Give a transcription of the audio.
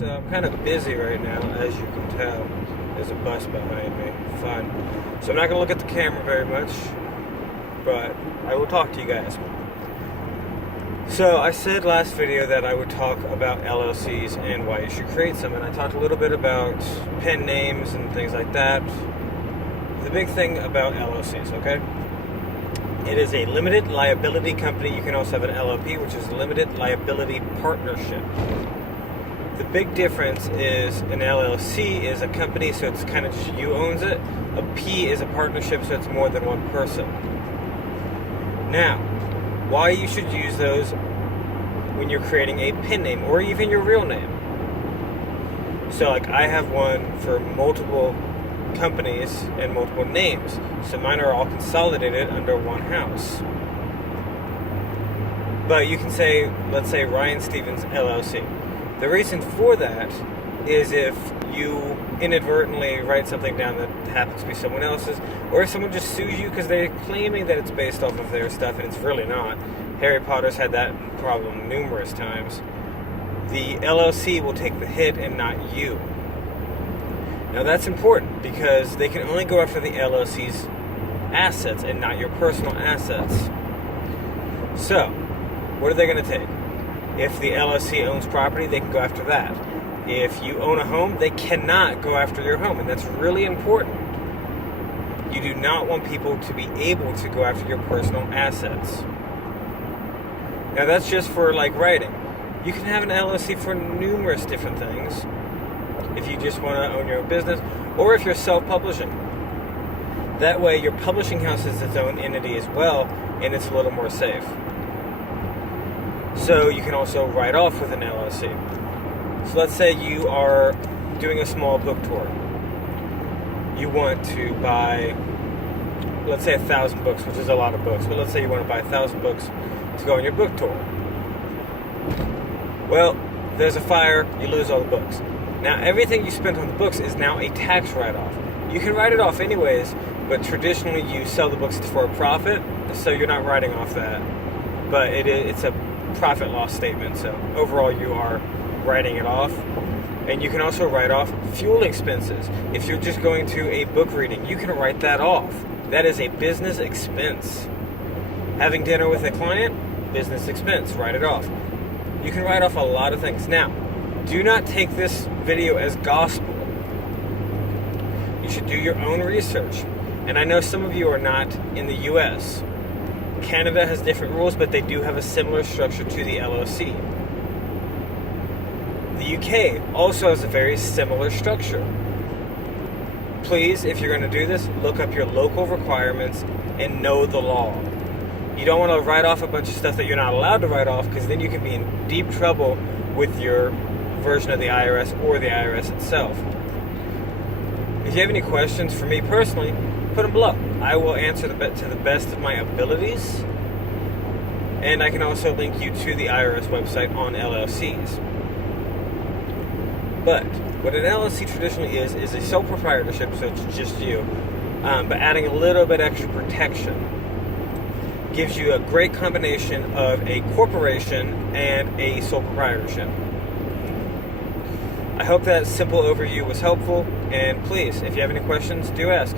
So I'm kind of busy right now, as you can tell. There's a bus behind me. Fun. So I'm not going to look at the camera very much, but I will talk to you guys. So I said last video that I would talk about LLCs and why you should create some, and I talked a little bit about pen names and things like that. The big thing about LLCs, okay? It is a limited liability company. You can also have an LLP, which is a limited liability partnership. The big difference is an LLC is a company, so it's kind of just you owns it. A P is a partnership, so it's more than one person. Now, why you should use those when you're creating a pen name or even your real name. So like I have one for multiple companies and multiple names. So mine are all consolidated under one house. But you can say, let's say Ryan Stevens LLC. The reason for that is if you inadvertently write something down that happens to be someone else's, or if someone just sues you because they're claiming that it's based off of their stuff and it's really not. Harry Potter's had that problem numerous times. The LLC will take the hit and not you. Now that's important because they can only go after the LLC's assets and not your personal assets. So, what are they going to take? If the LLC owns property, they can go after that. If you own a home, they cannot go after your home, and that's really important. You do not want people to be able to go after your personal assets. Now that's just for like writing. You can have an LLC for numerous different things. If you just want to own your own business, or if you're self-publishing. That way your publishing house is its own entity as well, and it's a little more safe. So you can also write off with an LLC. So let's say you are doing a small book tour. You want to buy, let's say 1,000 books, which is a lot of books, but let's say you want to buy 1,000 books to go on your book tour. Well, there's a fire, you lose all the books. Now everything you spent on the books is now a tax write-off. You can write it off anyways, but traditionally you sell the books for a profit, so you're not writing off that. But it's a profit loss statement, so overall you are writing it off. And you can also write off fuel expenses. If you're just going to a book reading, you can write that off. That is a business expense. Having dinner with a client, business expense, write it off. You can write off a lot of things. Now, do not take this video as gospel. You should do your own research. And I know some of you are not in the US. Canada has different rules, but they do have a similar structure to the LLC. The UK also has a very similar structure. Please, if you're going to do this, look up your local requirements and know the law. You don't want to write off a bunch of stuff that you're not allowed to write off, because then you can be in deep trouble with your version of the IRS or the IRS itself. If you have any questions for me personally, put them below. I will answer to the best of my abilities. And I can also link you to the IRS website on LLCs. But what an LLC traditionally is a sole proprietorship, so it's just you. But adding a little bit extra protection gives you a great combination of a corporation and a sole proprietorship. I hope that simple overview was helpful, and please, if you have any questions, do ask.